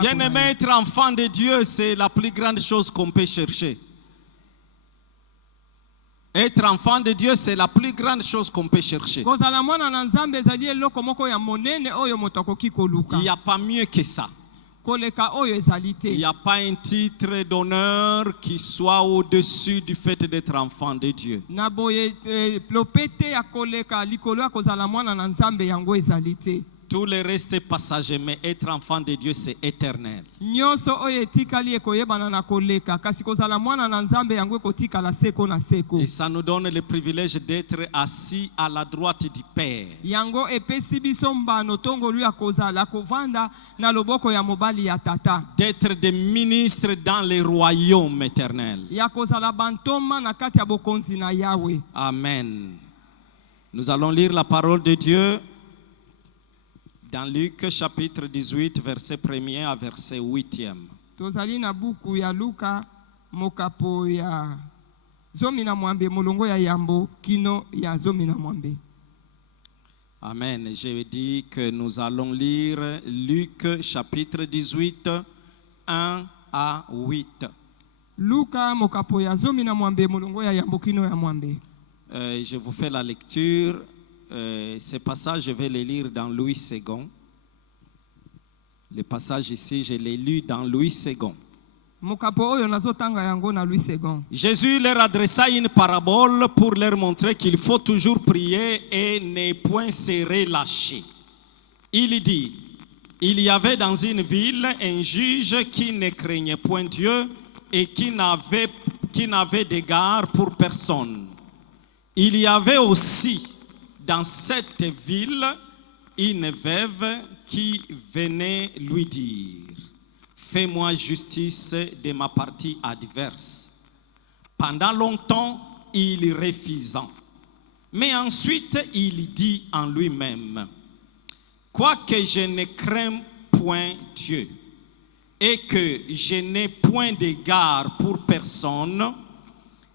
Bien-aimé, être enfant de Dieu, c'est la plus grande chose qu'on peut chercher. Être enfant de Dieu, c'est la plus grande chose qu'on peut chercher. Il n'y a pas mieux que ça. Il n'y a pas un titre d'honneur qui soit au-dessus du fait d'être enfant de Dieu. Tout le reste est passager, mais être enfant de Dieu, c'est éternel. Et ça nous donne le privilège d'être assis à la droite du Père. D'être des ministres dans le royaume éternel. Amen. Nous allons lire la parole de Dieu dans Luc chapitre 18, verset 1er à verset 8e. Amen. Je dis que nous allons lire Luc chapitre 18, 1 à 8. Je vous fais la lecture. Ce passage, je vais le lire dans Louis II. Le passage ici, je l'ai lu dans Louis II. Jésus leur adressa une parabole pour leur montrer qu'il faut toujours prier et ne point se relâcher. Il dit, il y avait dans une ville un juge qui ne craignait point Dieu et qui n'avait d'égard pour personne. Il y avait aussi dans cette ville une veuve qui venait lui dire, fais-moi justice de ma partie adverse. Pendant longtemps, il refusa. Mais ensuite, il dit en lui-même, quoique je ne crains point Dieu et que je n'ai point d'égard pour personne,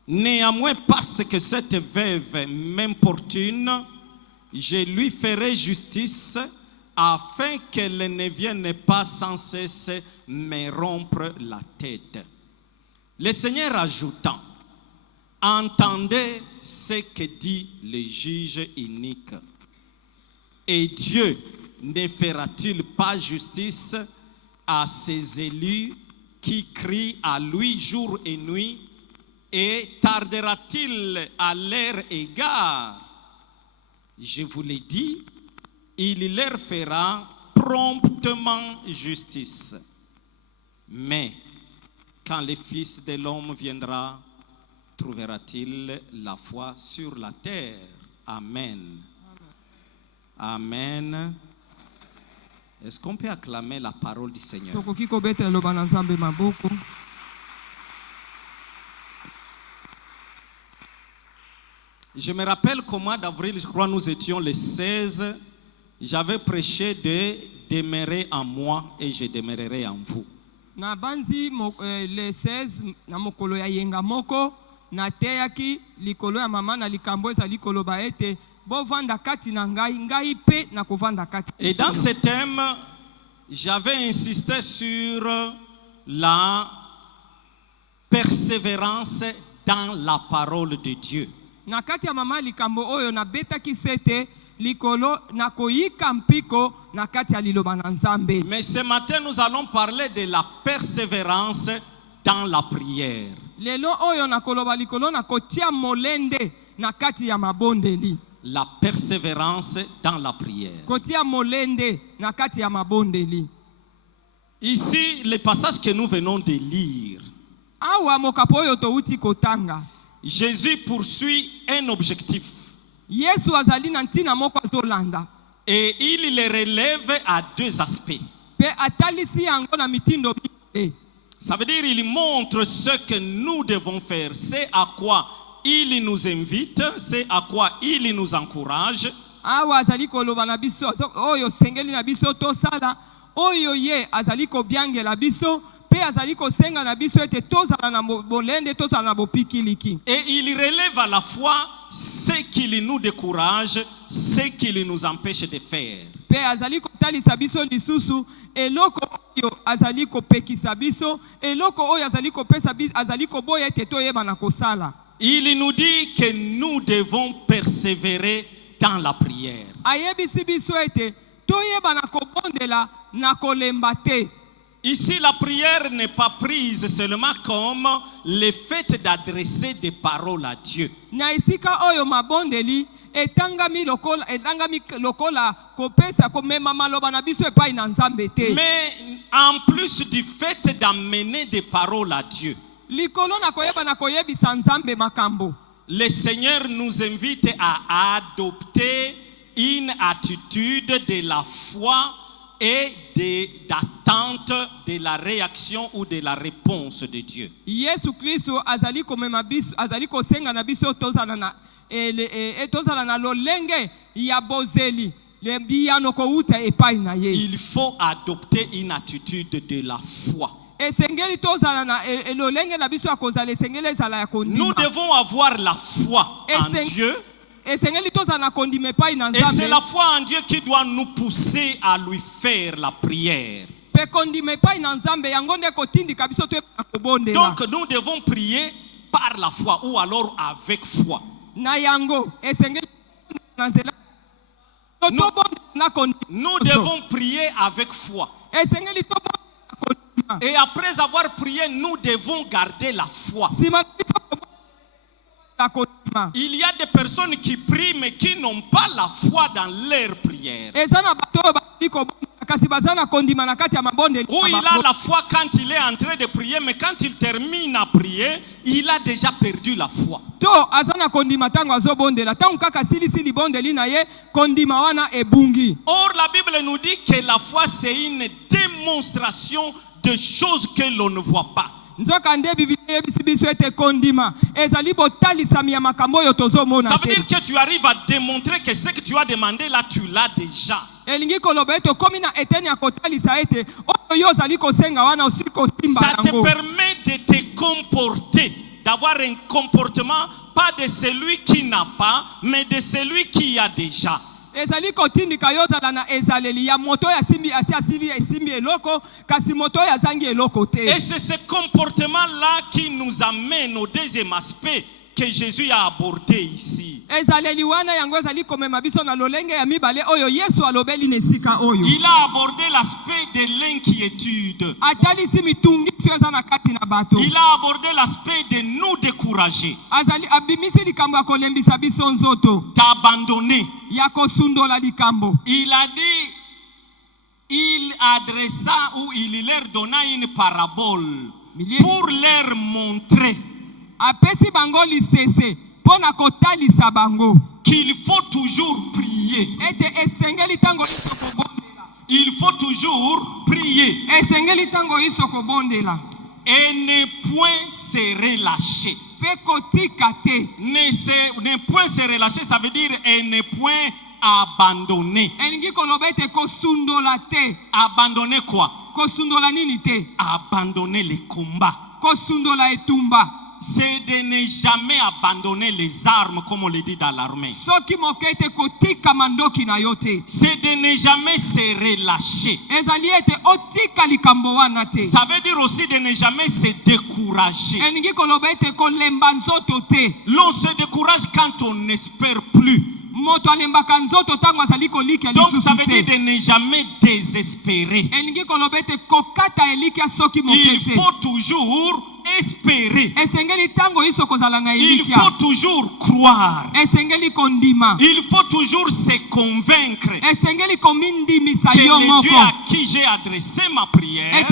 néanmoins parce que cette veuve m'importune, je lui ferai justice afin qu'elle ne vienne pas sans cesse me rompre la tête. Le Seigneur ajouta, entendez ce que dit le juge inique. Et Dieu ne fera-t-il pas justice à ses élus qui crient à lui jour et nuit? Et tardera-t-il à leur égard? Je vous l'ai dit, il leur fera promptement justice. Mais quand le Fils de l'homme viendra, trouvera-t-il la foi sur la terre? Amen. Amen. Est-ce qu'on peut acclamer la parole du Seigneur? Je me rappelle qu'au mois d'avril, je crois, nous étions le 16. J'avais prêché de demeurer en moi et je demeurerai en vous. Le 16 na mokolo ya yenga moko na teyaki likolo ya mama na likambo eza likolo baete bovanda kati na ngai pe na kovanda kati. Et dans ce thème, j'avais insisté sur la persévérance dans la parole de Dieu. Na kati ya mama likambo oyo na betaki sete likolo na koyika mpiko na kati ya liloba na Nzambe. Mais ce matin nous allons parler de la persévérance dans la prière. Lelo oyo na koloba likolo na kotia molende na kati ya mabondeli. La persévérance dans la prière. Kotia molende na kati ya mabondeli. Ici, le passage que nous venons de lire. Awa mokapo oyo touti kotanga. Jésus poursuit un objectif. Yesu azali na ntina moko azolanda. Et il le relève à deux aspects. Pe atalisi yango na mitindo mibale. Ça veut dire il montre ce que nous devons faire, c'est à quoi il nous invite, c'est à quoi il nous encourage. Awa azali koloba na biso oyo sengeli na biso to sala oyo ye azali ko biangela biso. Et il relève à la fois ce qui nous décourage, ce qui nous empêche de faire. pe azali kotalisa biso lisusu eloko oyo azali kopekisa biso eloko oyo azali kopesa biso azali koboya ete toyeba na kosala. Il nous dit que nous devons persévérer dans la prière. Ayebisi biso ete toyeba na kobondela na kolemba te. Ici, la prière n'est pas prise seulement comme le fait d'adresser des paroles à Dieu. Na isika oyo mabondeli etangami lokola kopesa komema maloba na biso epai na Nzambe te. Mais en plus du fait d'amener des paroles à Dieu, likolo na koyeba na koyebisa Nzambe makambo, le Seigneur nous invite à adopter une attitude de la foi et d'attente de la réaction ou de la réponse de Dieu. Yesu Kristo azali komema biso azali kosenga na biso tozala na tozala na lolenge ya bozeli le biyano ko uta epai na ye. Il faut adopter une attitude de la foi. Esengeli tozala na lolenge na biso akozala esengeli ezala ya kondima. Nous devons avoir la foi en Dieu. Et c'est la foi en Dieu qui doit nous pousser à lui faire la prière. Donc nous devons prier par la foi ou alors avec foi. Nous devons prier avec foi. Et après avoir prié, nous devons garder la foi. Il y a des personnes qui prient mais qui n'ont pas la foi dans leur prière. Ou il a la foi quand il est en train de prier, mais quand il termine à prier, il a déjà perdu la foi. Or la Bible nous dit que la foi c'est une démonstration de choses que l'on ne voit pas. Ça veut dire que tu arrives à démontrer que ce que tu as demandé là, tu l'as déjà. Ça te permet de te comporter, d'avoir un comportement pas de celui qui n'a pas, mais de celui qui a déjà. Et c'est ce comportement-là qui nous amène au deuxième aspect que Jésus a abordé ici. Il a abordé l'aspect de l'inquiétude. Il a abordé l'aspect de nous décourager. T'abandonner. Il a dit, il adressa ou il leur donna une parabole pour leur montrer qu'il faut toujours prier. Il faut toujours prier. Et ne point se relâcher. Ne point se relâcher, ça veut dire et ne point abandonner. Abandonner quoi? Abandonner les combats. C'est de ne jamais abandonner les armes comme on le dit dans l'armée. C'est de ne jamais se relâcher. Ça veut dire aussi de ne jamais se décourager. L'on se décourage quand on n'espère plus. Donc ça veut dire de ne jamais désespérer. Il faut toujours espérer. Il faut toujours croire. Il faut toujours se convaincre que le Dieu à qui j'ai adressé ma prière, il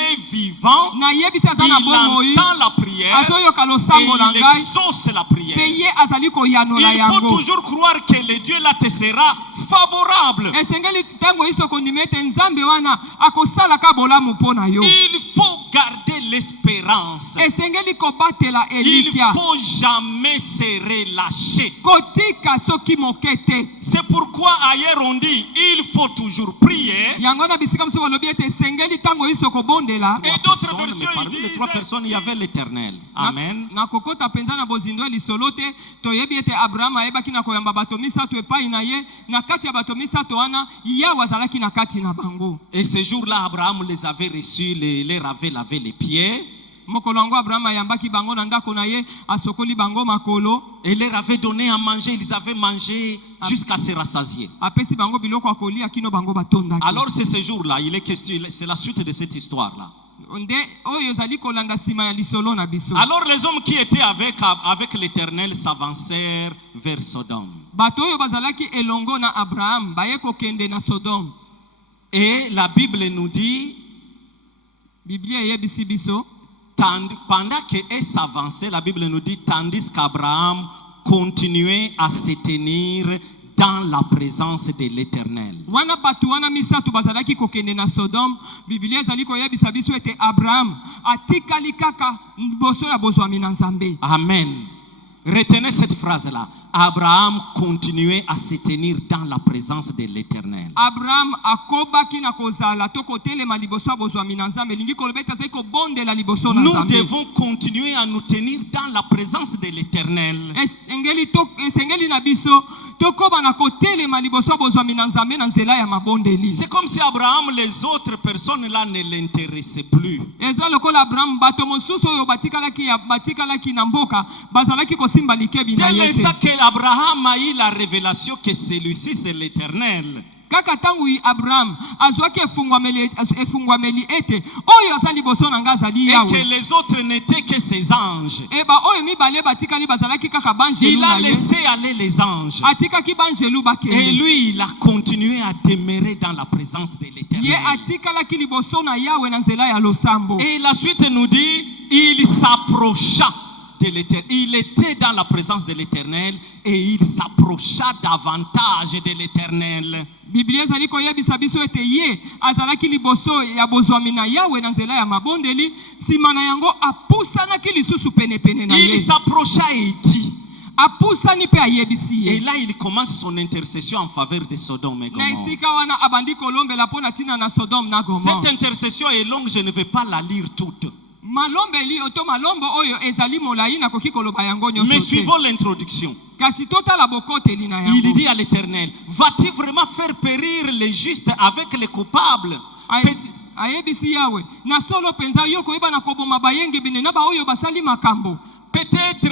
est vivant, il entend la prière et il exauce la prière. Il faut toujours croire que le Dieu là te sera favorable. Il faut garder l'espérance. Il faut jamais se relâcher. C'est pourquoi ailleurs on dit il faut toujours prier. yango na bisika mosusu balobi ete esengeli ntango iso kobondela. Et d'autres versions, parmi les trois personnes, il y avait l'Éternel. Amen. na kokota penza na bozindo ya lisolo te toyebi ete abraham ayebaki na koyamba bato misato epai na ye na kati ya bato misato wana yawe azalaki na kati na bango. Et ce jour-là, Abraham les avait reçus, leur avait lavé les pieds. mokolo yango abraham ayambaki bango na ndako na ye asokoli bango makolo. Et leur avait donné à manger, ils avaient mangé jusqu'à se rassasier. apesi bango biloko ya kolia kino bango batondaki. Alors c'est ce jour-là, il est question, c'est la suite de cette histoire-là. nde oyo ezali kolanda nsima ya lisolo na biso. Alors les hommes qui étaient avec l'Éternel s'avancèrent vers Sodome. bato oyo bazalaki elongo na abraham baye kokende na sodome. Et la Bible nous dit, biblia eyebisi biso pendant qu'eux s'avançaient, la Bible nous dit, tandis qu'Abraham continuait à se tenir dans la présence de l'Éternel. wana bato wana misato bazalaki kokende na sodome biblia ezali koyebisa biso ete abraham atikali kaka liboso ya bozwami na nzambe. Amen. Retenez cette phrase-là. Abraham continuait à se tenir dans la présence de l'Éternel. abraham akobaki na kozala to kotelema liboso ya bozwami na nzambe lingi koloba ete azali kobondela liboso na Nous nzambe. devons continuer à nous tenir dans la présence de l'Éternel. esengeli na biso tokoba na kotelema liboso ya bozwami na nzambe na nzela ya mabondeli. C'est comme si Abraham, les autres personnes là ne l'intéressaient plus. eza lokola abraham bato mosusu oyo batikalaki na mboka bazalaki kosimba likebi na Dès ye l'instant te. que Abraham a eu la révélation que celui-ci c'est l'Éternel, kaka ntango abraham azwaki efungwameli ete oyo aza liboso na nga azali et yawe. que les autres n'étaient que ses anges, eba oyo mibale batikali bazalaki kaka banjelu il na a ye. laissé aller les anges. atikaki banjelu Et bakende. lui, il a continué à demeurer dans la présence de ye l'Éternel. atikalaki liboso na yawe na nzela ya losambo. Et la suite nous dit, il s'approcha de l'Éternel. Il était dans la présence de l'Éternel et il s'approcha davantage de l'Éternel. biblia ezali koyebisa biso ete ye azalaki liboso ya bozwami na yawe na nzela ya mabondeli nsima na yango apusanaki lisusu penepene na Il ye. s'approcha et dit, apusani mpe ayebisi et ye. là il commence son intercession en faveur de Sodome et na Gomorrhe. esika wana abandi kolombela mpo na ntina na sodome na gomorre. Cette intercession est longue, je ne vais pas la lire toute. malombeli oto malombo oyo ezali molai nakoki koloba yango Mais nyonso te. suivons l'introduction. kasi totala bokoteli na Il yango. dit à l'Éternel, vas-tu vraiment faire périr les justes avec les coupables? ayebisi yawe na solo penza yo koyeba na koboma bayenge bene na baoyo basali makambo. Peut-être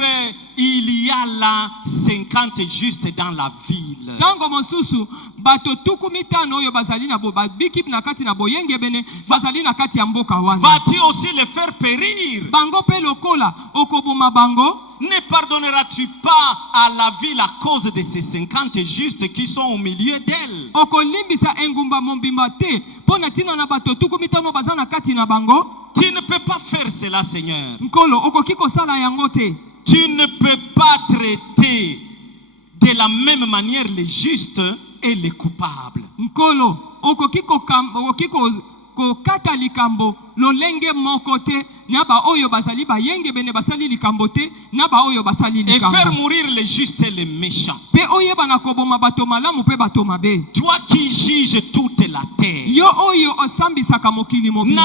il y a là 50 justes dans la ville. Tango mosusu bato tuku mitano oyo bazali na babiki na kati na boyenge bene bazali na kati ya mboka wana. Vas-tu aussi les faire périr? bango pe lokola okoboma bango. Ne pardonneras-tu pas à la ville à cause de ces 50 justes qui sont au milieu d'elle? okolimbisa engumba mombimba te mpo na ntina na bato tuku mitano baza na kati na bango. Tu ne peux pas faire cela, Seigneur. nkolo okoki kosala yango te. Tu ne peux pas traiter de la même manière les justes et les coupables. nkolo okoki kokata likambo lolenge moko te na ba oyo bazali bayenge bene basali likambo te na ba oyo basali Et likambo. faire mourir les justes et les méchants. pe oyeba na koboma bato malamu pe bato mabe. Toi qui juges toute la terre, yo oyo osambisaka mokili mobimba.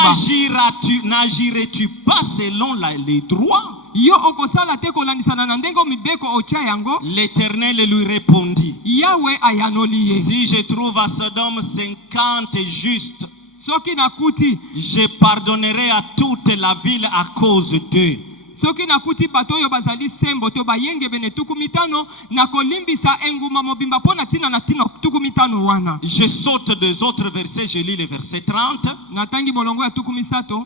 n'agirais-tu pas selon les droits? yo okosala te kolandisana na ndenge mibeko otya yango. L'Éternel lui répondit, yawe ayanoli ye. si je trouve à Sodome 50 justes, soki nakuti je pardonnerai à toute la ville à cause d'eux. soki nakuti bato oyo bazali sembo to bayenge bene tuku mitano na kolimbisa enguma mobimba mpo na ntina na ntina tuku mitano wana. Je saute des autres versets, je lis le verset 30. natangi molongo ya tuku misato.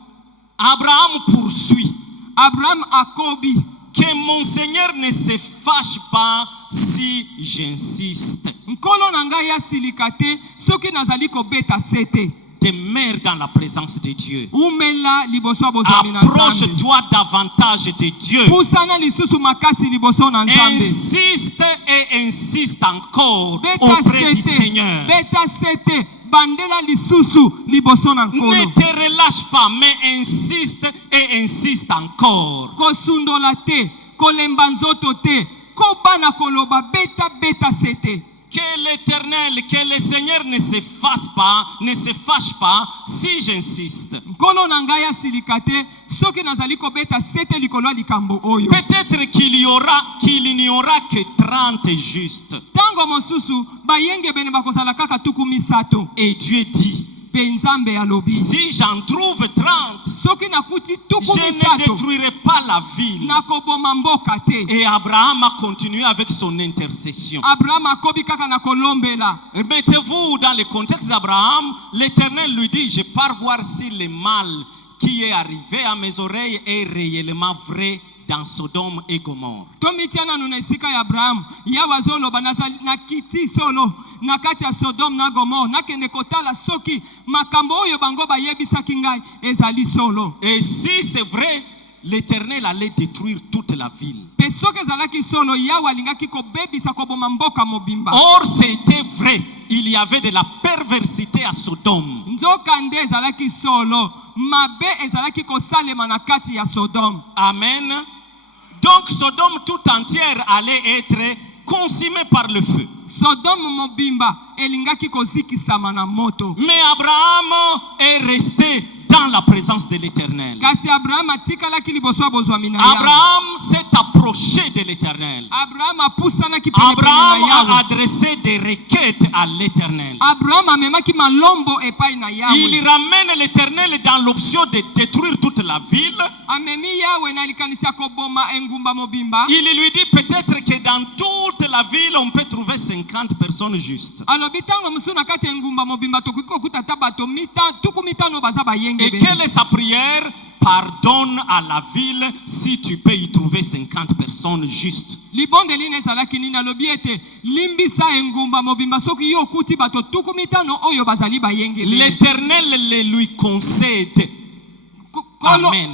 Abraham poursuit, abraham akobi que mon Seigneur ne se fâche pas si j'insiste. nkolo na ngai asilika te soki nazali kobeta sete. Demeure dans la présence de Dieu. umela liboso ya bozwami na nzambe. Approche-toi davantage de Dieu. pusana lisusu makasi liboso na nzambe. Insiste et insiste encore beta auprès du sete Seigneur. beta sete bandela lisusu liboso na Ne nkolo. te relâche pas, mais insiste et insiste encore. kosundola te kolemba nzoto te kobana koloba beta sete. que l'Éternel, que le Seigneur ne se fâche pas si j'insiste. nkolo na ngai asilika te soki nazali kobeta sete likolo ya likambo oyo. Peut-être qu'il n'y aura que 30 justes. Tango mosusu bayenge bene bakozala kaka tuku misato. Et Dieu dit, Pe nzambe alobi, si j'en trouve 30, soki nakuti tuku je ne misato détruirai pas la ville. nakoboma mboka te. Et Abraham a continué avec son intercession. Abraham akobi kaka na kolombela. Mettez-vous dans le contexte d'Abraham. L'Éternel lui dit, je pars voir si le mal qui est arrivé à mes oreilles est réellement vrai dans Sodome et Gomorrhe. Tomitiana no na esika ya Abraham yawa zoloba na kiti solo na kati ya Sodome na Gomorrhe nakende kotala soki makambo oyo bango bayebisaki ngai ezali solo. Et si c'est vrai, l'Éternel allait détruire toute la ville. Pe soki ezalaki solo yawa alingaki kobebisa koboma mboka mobimba. Or, c'était vrai. Il y avait de la perversité à Sodome. Nzoka nde ezalaki solo mabe ezalaki kosalema na kati ya Sodome. Amen. Donc Sodome tout entière allait être consumée par le feu. Sodome mobimba elingaki kozikisama na moto. Mais Abraham est resté dans la présence de l'Éternel. Kasi Abraham atikalaki liboso bozwami na Abraham s'est approché de l'Éternel. Abraham apusanaki Abraham pene na a Yawe. adressé des requêtes à l'Éternel. Abraham amemaki malombo epai na Yawe. Il ramène l'Éternel dans l'option de détruire toute la ville. Amemi Yawe na likanisa koboma engumba mobimba. Il lui dit peut-être que dans toute la ville on peut trouver 50 personnes justes. Alobi tango musuna kati engumba mobimba tokoki kokuta ta bato tuku mitano baza bayenge Et bene. quelle est sa prière? Pardonne à la ville si tu peux y trouver 50 personnes justes. Libonde line ezalaki nini alobi ete limbisa engumba mobimba soki yo okuti bato tuku mitano oyo bazali bayenge bene. L'Éternel le lui concède. Amen.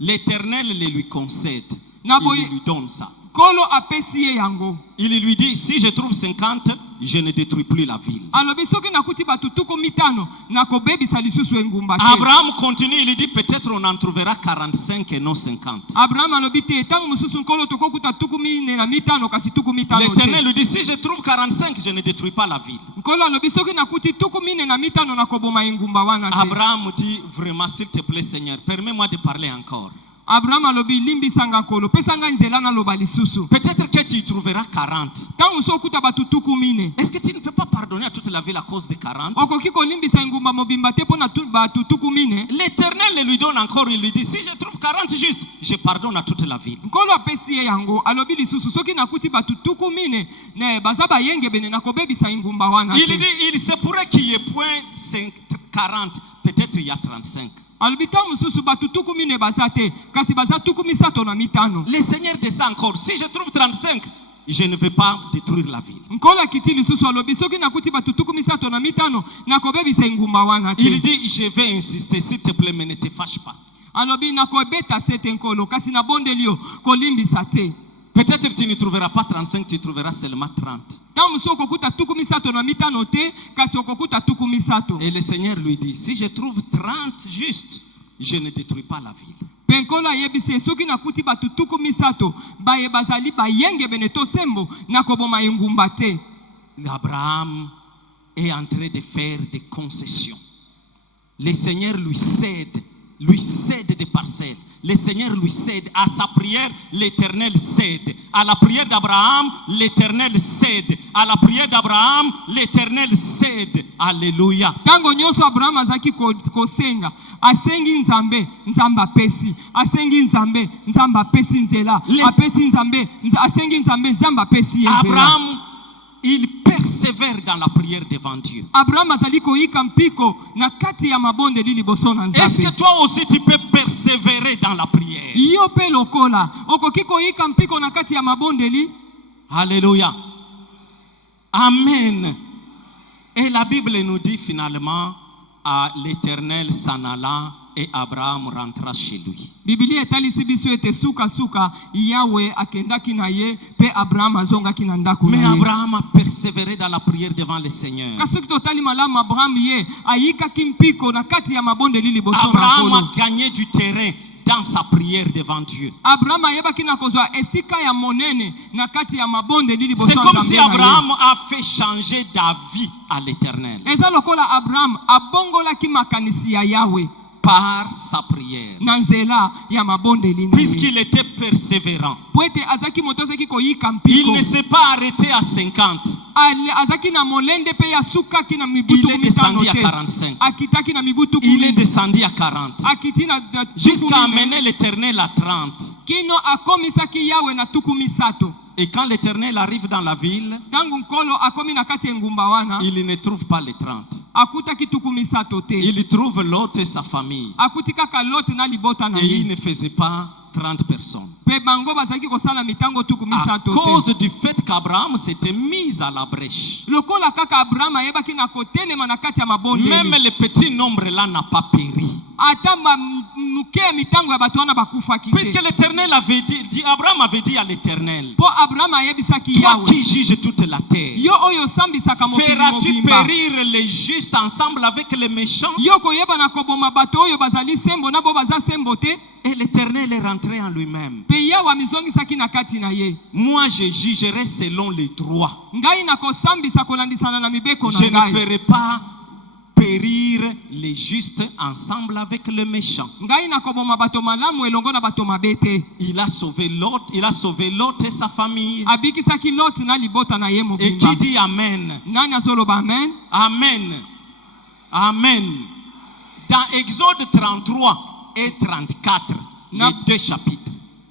L'Éternel le lui concède. Il lui donne ça. Kolo apesi ye yango. Il lui dit, si je trouve 50, je ne détruis plus la ville. Alobi soki nakuti bato tuku mitano nakobebisa lisusu engumba te. Abraham continue, il dit, peut-être on en trouvera 45 et non 50. Abraham alobi te tango mususu nkolo tokokuta tuku mine na mitano kasi tuku mitano te. L'Éternel lui dit, si je trouve 45, je ne détruis pas la ville. Nkolo alobi soki nakuti tuku mine na mitano nakoboma engumba wana te. Abraham dit, vraiment, s'il te plaît, Seigneur, permets-moi de parler encore. Abraham alobi limbisanga nkolo pesanga nzela na loba lisusu. Peut-être que tu y trouveras 40. Tango sokuta bato tuku mine. Est-ce que tu ne peux pas pardonner à toute la ville à cause de 40? Okoki kolimbisa engumba mobimba te pona bato tuku mine. L'Éternel lui donne encore, il lui dit, si je trouve 40 juste, je pardonne à toute la ville. Nkolo apesi ye yango alobi lisusu soki nakuti bato tuku mine ne baza bayenge bene nakobebisa engumba wana te. Il dit, il se pourrait qu'il y ait point 40, peut-être il y a 35. Alobi tango mususu bato tuku mine baza te kasi baza tuku misato na mitano. Le Seigneur descend encore, si je trouve 35, je ne vais pas détruire la ville. Nkolo akiti lisusu alobi soki nakuti bato tuku misato na mitano nakobebisa engumba wana te. Il dit, je vais insister, s'il te plaît, mais ne te fâche pas. Alobi nakobeta sete nkolo kasi na bondeli yo kolimbisa te. Peut-être tu ne trouveras pas 35, tu trouveras seulement 30. Tango musu okokuta tuku misato na mitano te kasi okokuta tuku misato. Et le Seigneur lui dit, si je trouve 30 justes, je ne détruis pas la ville. Penkolo ayebise soki nakuti bato tuku misato baye bazali bayenge bene to sembo nakoboma engumba te. Abraham est en train de faire des concessions. Le Seigneur lui cède des parcelles. Le Seigneur lui cède. À sa prière, l'Éternel cède. À la prière d'Abraham, l'Éternel cède. À la prière d'Abraham, l'Éternel cède. Alléluia. Tango nyonso Abraham azaki kosenga asengi nzambe nzamba apesi asengi nzambe nzamba apesi nzela apesi nzambe asengi nzambe nzamba apesi nzela. Abraham, il persévère dans la prière devant Dieu. Abraham azali koyika mpiko na kati ya mabonde liboso na nzambe. Est-ce que toi aussi tu peux persévérer dans la prière? Yo pe lokola okoki koyika mpiko na kati ya mabondeli. Alléluia. Amen. Et la Bible nous dit finalement, à l'Éternel s'en alla et Abraham rentra chez lui. Biblia etalisi biso ete suka Yahweh akendaki na ye pe Abraham azongaki na ndako na ye. Mais Abraham a persévéré dans la prière devant le Seigneur. Kasoki totali malamu Abraham ye ayikaki mpiko na kati ya mabonde liboso na Abraham nkolo. a gagné du terrain dans sa prière devant Dieu. Abraham ayebaki na kozwa esika ya monene na kati ya mabonde li liboso C'est ya comme Nzambe si na ye. Abraham a fait changer d'avis à l'Éternel Eza lokola Abraham abongolaki makanisi ya Yahweh par sa prière, na nzela ya mabonde li na ye. puisqu'il était persévérant. Po ete azaki moto azaki koyika Il mpiko. ne s'est pas arrêté à 50. Azaki na molende pe ya sukaki na mibu Il tuku est mitano descendu à te. 45. Akitaki na mibu tuku Il est mingi. descendu à 40. Akiti na tuku Jusqu'à mingi. amener l'Éternel à 30. Kino akomisaki Yahweh na tuku misato. Et quand l'Éternel arrive dans la ville, Tangu nkolo akomi na kati ya ngumba wana. il ne trouve pas les 30. Akutaki tuku misato te. Il trouve Lot et sa famille. Akuti kaka Lot na libota na Et il ye. ne faisait pas 30 personnes. Pe bango bazaki kosala mitango tuku À misato te. cause du fait qu'Abraham s'était mis à la brèche. Lokola kaka Abraham ayebaki na kotelema na kati ya mabonde. Même le petit nombre là n'a pas péri. Ata muke mitango ya bato wana bakufaki te. Puisque l'Éternel avait dit, Abraham avait dit à l'Éternel, Po Abraham ayebisaki toi Yahweh. qui juges toute la terre, Yo oyo sambisaka mokili feras-tu mobimba. périr les justes ensemble avec les méchants? Yo koyeba na koboma bato oyo bazali sembo na bo baza sembo te. Et l'Éternel est rentré en lui-même. Pe Yahweh amizongisaki na kati na ye. Moi, je jugerai selon les droits. Ngai na kosambisa kolandisana na mibeko na Je ne ngai. ferai pas périr les justes ensemble avec les méchants. Ngai na koboma bato malamu elongo na bato mabe te. Il a sauvé Lot et sa famille. Abikisaki Lot na libota na ye Et mobimba. qui dit Amen? Nani azoloba amen? Amen. Amen. Dans Exode 33 et 34, les deux chapitres,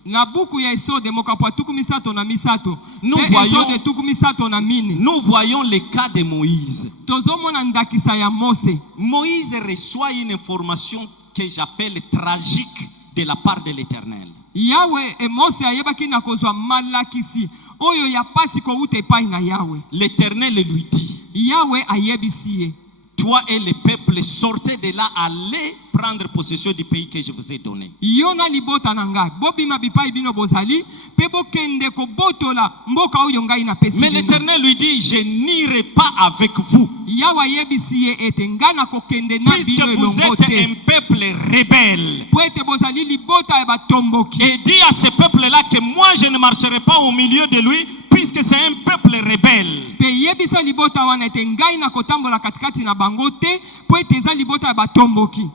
Na buku ya Esode mokapo tuku misato na misato. Nous Pe voyons- Esode tuku misato na mine. nous voyons le cas de Moïse. Tozomona ndakisa ya Mose. Moïse reçoit une information que j'appelle tragique de la part de l'Éternel. Yahweh e Mose ayebaki na kozwa malakisi oyo ya pasi ko ute pai na Yahweh. L'Éternel lui dit, Yahweh ayebisi ye. toi et le peuple sortez de là, allez prendre possession du pays que je vous ai donné. Yona libota na ngai bobima bipai bino bozali pe bokende ko botola mboka oyo ngai na pesi Mais bino. l'Éternel lui dit, je n'irai pas avec vous, Yahweh ayebisi ye ete nga na kokende na puisque bino vous elongo êtes te. un peuple rebelle. Po ete bozali libota ya batomboki. Et dit à ce peuple-là que moi je ne marcherai pas au milieu de lui, puisque c'est un peuple rebelle. Pe yebisa libota wana ete ngai na kotambola katikati na bango te po ete eza libota ya batomboki.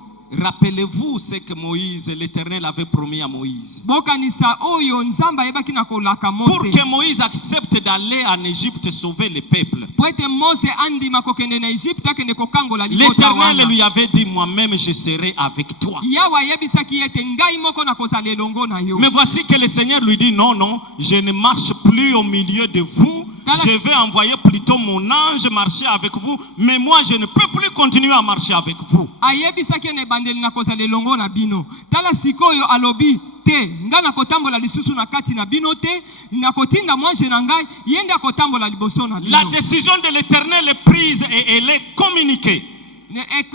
Rappelez-vous ce que Moïse, l'Éternel avait promis à Moïse. Bokanisa oyo nzamba ayebaki na kolaka Pour Mose. que Moïse accepte d'aller en Égypte sauver le peuple. Po ete Mose andima kokende na Egypte akende kokangola libota L'Éternel wana. lui avait dit, moi-même je serai avec toi. Yahweh ayebisaki ete ngai moko na kozala elongo na yo. Mais voici que le Seigneur lui dit, non, non, je ne marche plus au milieu de vous. Je vais envoyer plutôt mon ange marcher avec vous. Mais moi, je ne peux plus continuer à marcher avec vous. Ayebisaki na ebandeli na kozala elongo na bino. Tala sikoyo alobi te nga na kotambola lisusu na kati na bino te na kotinda mwanje na ngai yende akotambola liboso na bino. La décision de l'Éternel est prise et elle est communiquée.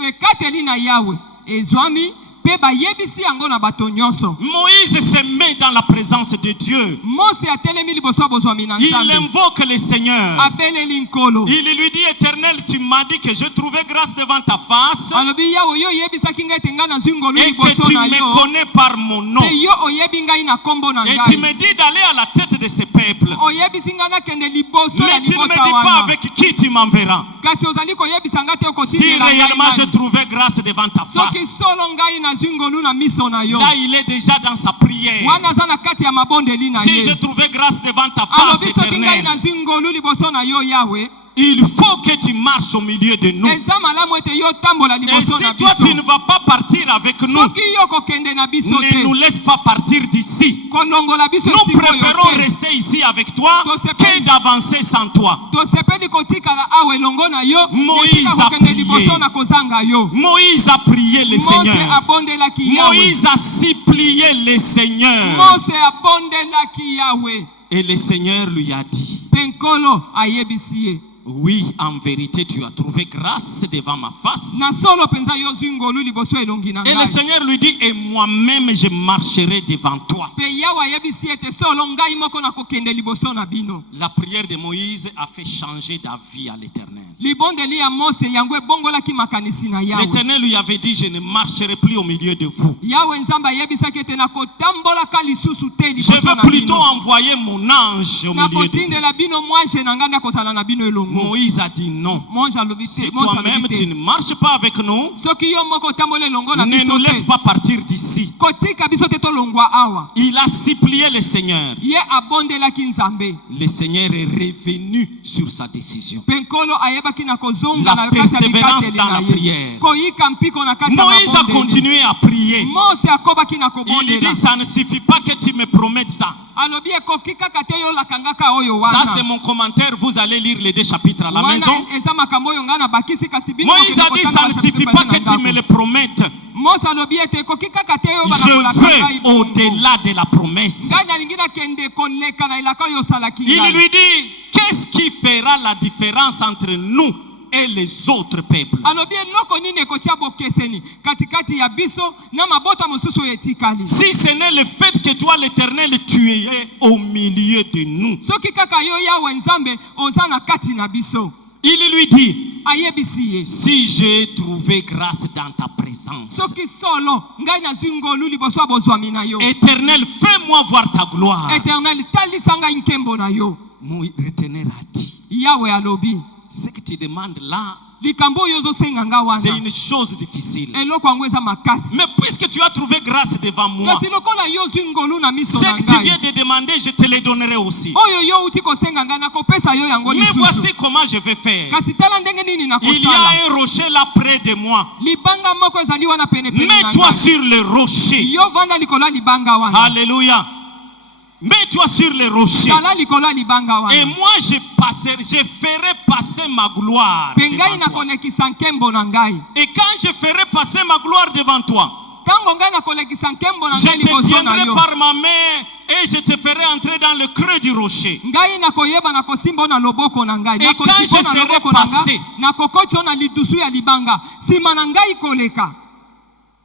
Ekateli na Yahweh ezwami pe bayebisi yango na bato nyonso. Moïse se met dans la présence de Dieu. Mose atelemi liboso ya bozwami na Il Nzambe. invoque le Seigneur. Abeleli nkolo. Il lui dit, Éternel, tu m'as dit que je trouvais grâce devant ta face Alobi Yahweh yo yebisaki ngai te nga na zwingolu et liboso que tu na me yo. connais par mon nom. Pe yo oyebi ngai na kombo na Et tu ngai. me dis d'aller à la tête de ce peuple. Oyebisi ngai nakende liboso ya Mais tu ne me libota dis pas wana. avec qui tu m'enverras. Kasi ozali koyebisa ngai te Si okotindela réellement je ngai. trouvais grâce devant ta Soki face, solo ngai na zwingolu na miso na yo. là il est déjà dans sa prière. Wana aza na kati ya mabondeli na Si ye. je trouvais grâce devant ta Alobi face soki ngai éternelle, na zwingolu liboso na yo Yahweh. il faut que tu marches au milieu de nous. Eza malamu ete yo tambola Et liboso si na toi tu ne biso. vas pas partir avec nous, Soki yo kokende na biso ne nous te. laisse pas partir d'ici. Kolongola biso Nous esika oyo préférons te. rester ici avec toi Tosepeli. que d'avancer sans toi. Tosepeli kotikala awa elongo na yo. Moïse Esika a kokende prié. liboso na kozanga yo. Moïse a prié le Mose Seigneur. abondelaki Yahweh. Moïse a supplié le Seigneur. Mose abondelaki Yahweh. Et le Seigneur lui a dit, Penkolo ayebisi ye. Oui, en vérité, tu as trouvé grâce devant ma face. na solo penza yo zwi ngolu liboso elongi na Et le ngai Seigneur lui dit, et moi-même je marcherai devant toi. mpe yawe ayebisi ete solo ngai moko nakokende liboso na bino. La prière de Moïse a fait changer d'avis à l'Éternel. Libondeli ya Mose yango ebongolaki makanisi na yawe. L'Éternel lui avait dit, je ne marcherai plus au milieu de vous. Yawe nzambe ayebisaki ete nakotambolaka lisusu te Je liboso vais na plutôt bino. envoyer mon ange au milieu de vous. nakotindela bino mwange na ngai nakozala na bino elongo. Moïse a dit non. Mwange alobi Si te, Mose toi-même alobi tu te. ne marches pas avec nous, soki yo moko otambola elongo na ne biso nous laisse te pas partir d'ici. kotika biso te tolongwa awa. Il a supplié le Seigneur. Ye abondelaki nzambe Le Seigneur est revenu sur sa décision. mpe nkolo ayebaki na kozonga La na kati ya persévérance bikateli dans na la ye. prière. koyika mpiko na kati ya Moïse a mabondeli. continué à prier. Mose akobaki na Il lui kobondela dit, ça ne suffit pas que tu me promettes ça. alobi ekoki kaka te yo olakangaka oyo Ça, c'est wana. mon commentaire. Vous allez lire les 2 chapitres à la maison. wana eza makambo oyo ngai nabakisi kasi bino Moïse a bokende dit, kotanga ça ne chapitre suffit pali pas na que tu me ndako. le promettes. Mose alobi ete ekoki kaka te yo Je banakolaka vais ngai bongo. au-delà de la promesse. ngai nalingi nakende koleka na elaka oyo osalaki Il ngai. lui dit, qu'est-ce qui fera la différence entre nous et les autres peuples? alobi eloko nini ekotia bokeseni katikati ya biso na mabota mosusu oyo etikali. Si ce n'est le fait que toi, l'Éternel, tu es au milieu de nous. soki kaka yo yawe nzambe oza na kati na biso. Il lui dit, ayebisi ye si j'ai trouvé grâce dans ta présence, soki solo ngai nazwi ngolu liboso ya bozwami na yo. Éternel, fais-moi voir ta gloire. Éternel talisa ngai nkembo na yo. L'Éternel a dit, yawe alobi ce que tu demandes là, likambo oyo ozosenga nga c'est wana une chose difficile. eloko yango eza makasi. Mais puisque tu as trouvé grâce devant moi, kasi lokola yo ozwi ngolu na miso ce na que tu viens ngai de demander, je te le donnerai aussi. oyo yo uti kosenga ngai nakopesa yo yango Mais lisusu. voici comment je vais faire. kasi tala ndenge nini Il y nakosala. a un rocher là près de moi. libanga moko ezali wana penepene na Mets-toi ngai. sur le rocher. yo vanda likolo ya libanga wana. Alléluia. Mets-toi sur le rocher. zala likolo ya libanga Et wana. moi, je ferai passer ma gloire mpe ngai devant toi. nakolekisa nkembo na ngai. Et quand je ferai passer ma gloire devant toi, ntango ngai nakolekisa nkembo na je ngai te liboso na tiendrai yo. par ma main et je te ferai entrer dans le creux du rocher. ngai nakoyeba nakosimba na loboko na ngai. Et quand nakosimba je na serai loboko na passé, ngai nakokoti na lidusu ya libanga. nsima na ngai koleka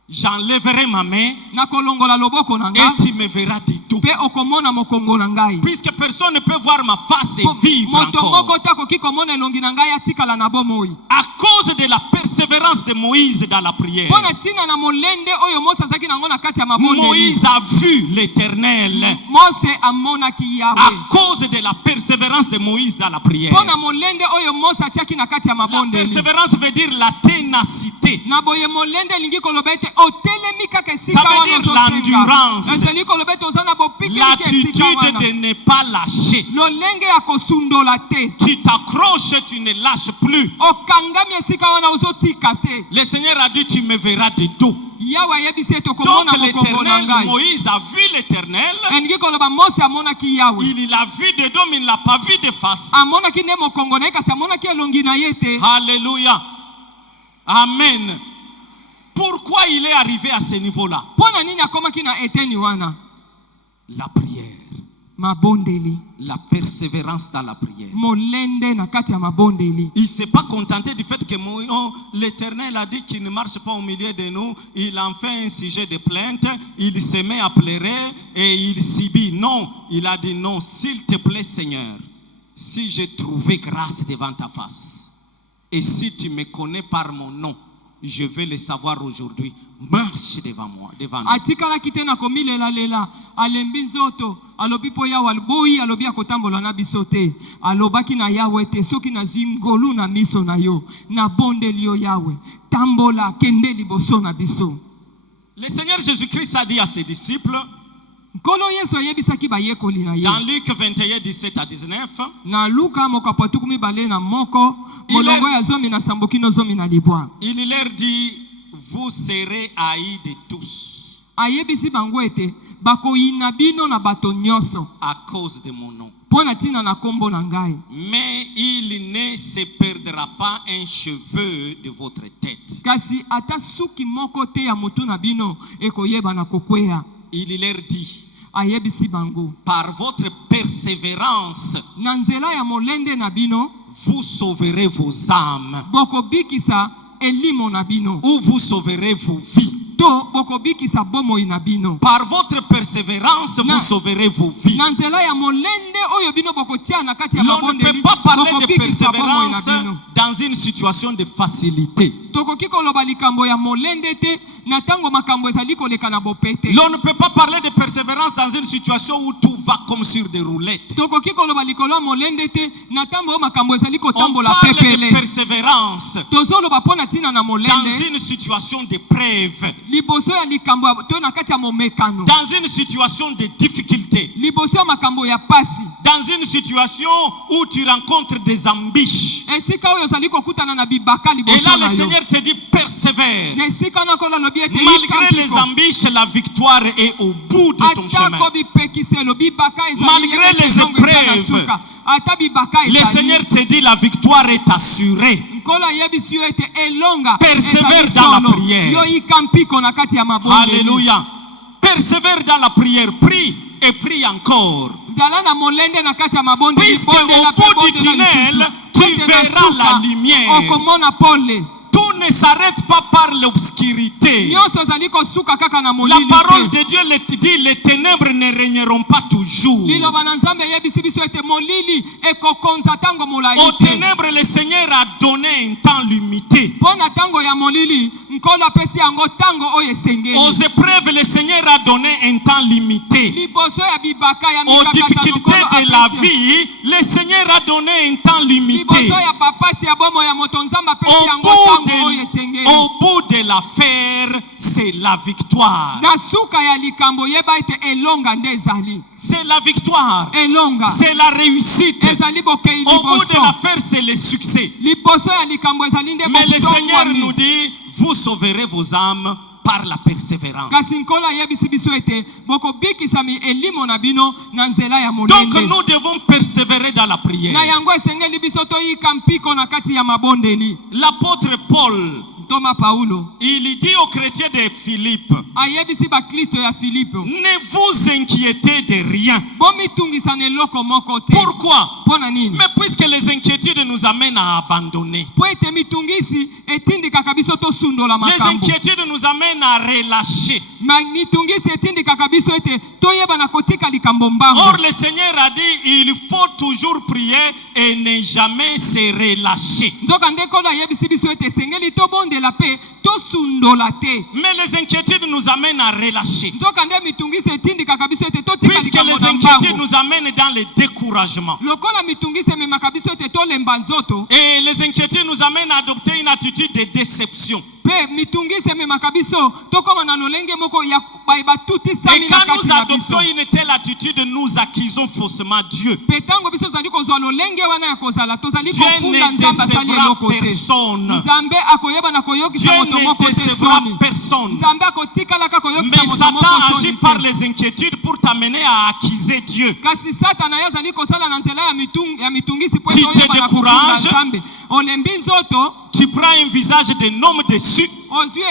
j'enlèverai ma main nakolongola loboko na ngai et tu me verras du dos. mpe okomona mokongo na ngai. Puisque personne ne peut voir ma face et vivre moto encore. moko te akoki komona elongi na ngai atikala na bomoi. À cause de la persévérance de Moïse dans la prière, mpo na ntina na molende oyo mose azalaki nango na kati ya mabondeli. Moïse a vu l'Éternel. mose amonaki À yawe. cause de la persévérance de Moïse dans la prière. mpo na molende oyo mose atiaki na kati ya La mabondeli. persévérance veut dire la ténacité. na boye molende elingi koloba ete otelemi kaka esika Ça veut wana dire ozosenga. l'endurance. ezali koloba ete oza na bopikiliki esika L'attitude wana. de ne pas lâcher. lolenge ya kosundola te. Tu t'accroches, tu ne lâches plus. okangami esika wana ozotika te. Le Seigneur a dit, tu me verras de dos. yawe ayebisi ete Donc okomona mokongo na l'Éternel, ngai. Moïse a vu l'Éternel. elingi koloba mose amonaki yawe. Il l'a vu de dos, mais il ne l'a pas vu de face. amonaki nde mokongo na ye kasi amonaki elongi na ye te. Alléluia. Amen. Pourquoi il est arrivé à ce niveau-là? mpo na nini akomaki na eteni wana. La prière. mabondeli. La persévérance dans la prière. molende na kati ya mabondeli. Il ne s'est pas contenté du fait que l'Éternel a dit qu'il ne marche pas au milieu de nous. Il en fait un sujet de plainte. Il se met à pleurer et il subit. Non, il a dit non, s'il te plaît Seigneur, si j'ai trouvé grâce devant ta face et si tu me connais par mon nom, je vais le savoir aujourd'hui. Marche devant moi, devant nous. atikalaki te na komilelalela alembi nzoto alobi mpo yawe boyi alobi akotambola na biso te. alobaki na yawe te soki nazwi ngolu na miso na yo nabondeli yo yawe tambola kende liboso na biso. Le Seigneur Jésus-Christ a dit à ses disciples nkolo yesu ayebisaki bayekoli na ye dans Luc 21, 17 à 19, na luka mokapo atuku mibale na moko molongo ya zomi na samboki no zomi na libwa. il leur dit, vous serez haïs de tous ayebisi bango ete bakoyina bino na bato nyonso à cause de mon nom. mpo na ntina na kombo na ngai. Mais il ne se perdra pas un cheveu de votre tête. kasi ata suki moko te ya motu na bino ekoyeba na kokweya. Il leur dit, ayebisi bango par votre persévérance, na nzela ya molende na bino vous sauverez vos âmes. bokobikisa elimo na bino Ou vous sauverez vos vies. to bokobikisa bomoi na bino Par votre persévérance, vous sauverez vos vies. na nzela ya molende oyo bino bokotia na kati ya L'on ne mabondeli peut pas parler de bokobikisa bomoi na persévérance bino dans une situation de facilité. tokoki koloba likambo ya molende te na ntango makambo ezali koleka na bopete L'on ne peut pas parler de persévérance dans une situation où tout va comme sur des roulettes. tokoki koloba likolo ya molende te na ntango oyo makambo ezali On kotambola parle de pepele persévérance tozoloba mpo na ntina na dans molende une situation d'épreuve, liboso ya likambo to na kati ya momekano dans une situation de difficulté, liboso ya makambo ya pasi dans une situation où tu rencontres des embûches. esika oyo ozali kokutana na bibaka Et liboso là, na le yo Seigneur te dit persévère. na esika na nkolo alobi ete Malgré les embûches, la victoire est au bout de ton chemin. atako bipekiselo bibaka ezali Malgré ete les elongo eza na épreuves, suka ata bibaka Le ezali Seigneur te dit la victoire est assurée. nkolo ayebisi yo ete elonga Persévère ezali dans la solo. prière. yo ika mpiko na kati ya mabondeli Alléluia. Persévère dans la prière. Prie et prie encore. zala na molende na kati ya mabondeli Puisque bondela au mpe bout du bondela tunnel, lisusu. tu Kote na verras la suka, lumière. okomona pole Tout ne s'arrête pas par l'obscurité. nyonso ezali kosuka kaka na La molili parole te. de Dieu dit les ténèbres ne régneront pas toujours. liloba na nzambe eyebisi biso ete molili ekokonza ntango molai Aux te ténèbres, le Seigneur a donné un temps limité. mpo na ntango ya molili nkolo apesi yango ntango oyo Aux esengeli épreuves, le Seigneur a donné un temps limité. liboso ya bibaka ya Aux mikakatano difficultés nkolo de la apesi vie, le Seigneur a donné un temps limité. liboso ya bapasi ya bomo ya moto nzambe apesi Au yango bout, ntango oyo esengeli de l'affaire, c'est la victoire. na suka ya likambo yeba ete elonga nde ezali C'est la victoire. elonga C'est la réussite. ezali bokei Au bout de liboso l'affaire, c'est le succès. liboso ya likambo ezali nde Mais le Seigneur nous botongwami dit, vous sauverez vos âmes par la persévérance. kasi nkolo ayebisi biso ete bokobikisami elimo na bino na nzela ya Donc molende nous devons persévérer dans la prière. na yango esengeli biso toyika mpiko na kati ya mabondeli L'apôtre Paul, toma paulo il dit aux chrétiens de Philippe, ayebisi baklisto ya filipo ne vous inquiétez de rien. bomitungisa na eloko moko te Pourquoi? mpo na nini Mais puisque les inquiétudes nous amènent à abandonner, mpo ete mitungisi etindikaka biso tosundola les makambo inquiétudes nous amènent à relâcher. mitungisi etindikaka biso ete toyeba na kotika likambo mbango Or, le Seigneur a dit, il faut toujours prier et ne jamais se relâcher. nzoka nde nkolo ayebisi biso ete esengeli tobondela mpe tosundola te Mais les inquiétudes nous amènent à relâcher. nzoka nde mitungisi etindikaka biso ete totika Puisque likambo les na inquiétudes mbango nous amènent dans le découragement. lokola mitungisi ememaka biso ete tolemba nzoto Et les inquiétudes nous amènent à adopter une attitude de déception. mpe mitungisi ememaka biso tokóma na lolenge moko ya batutisami Et na quand kati nous na biso adoptons une telle attitude, nous accusons faussement Dieu. mpe ntango biso tozali kozwa lolenge wana ya kozala tozali Dieu kofunda ne nzambe asali décevra eloko te personne. nzambe akoyeba na koyokisa Dieu moto ne moko te décevra soni personne. nzambe akotikalaka koyokisa Mais moto Satan moko agit soni par te les inquiétudes pour t'amener à accuser Dieu. kasi satana ye azali kosala na nzela ya mitungisi mpo Tu ete te oyeba na kofunda décourages. nzambe olembi nzoto Tu prends un visage d'un homme déçu ozwi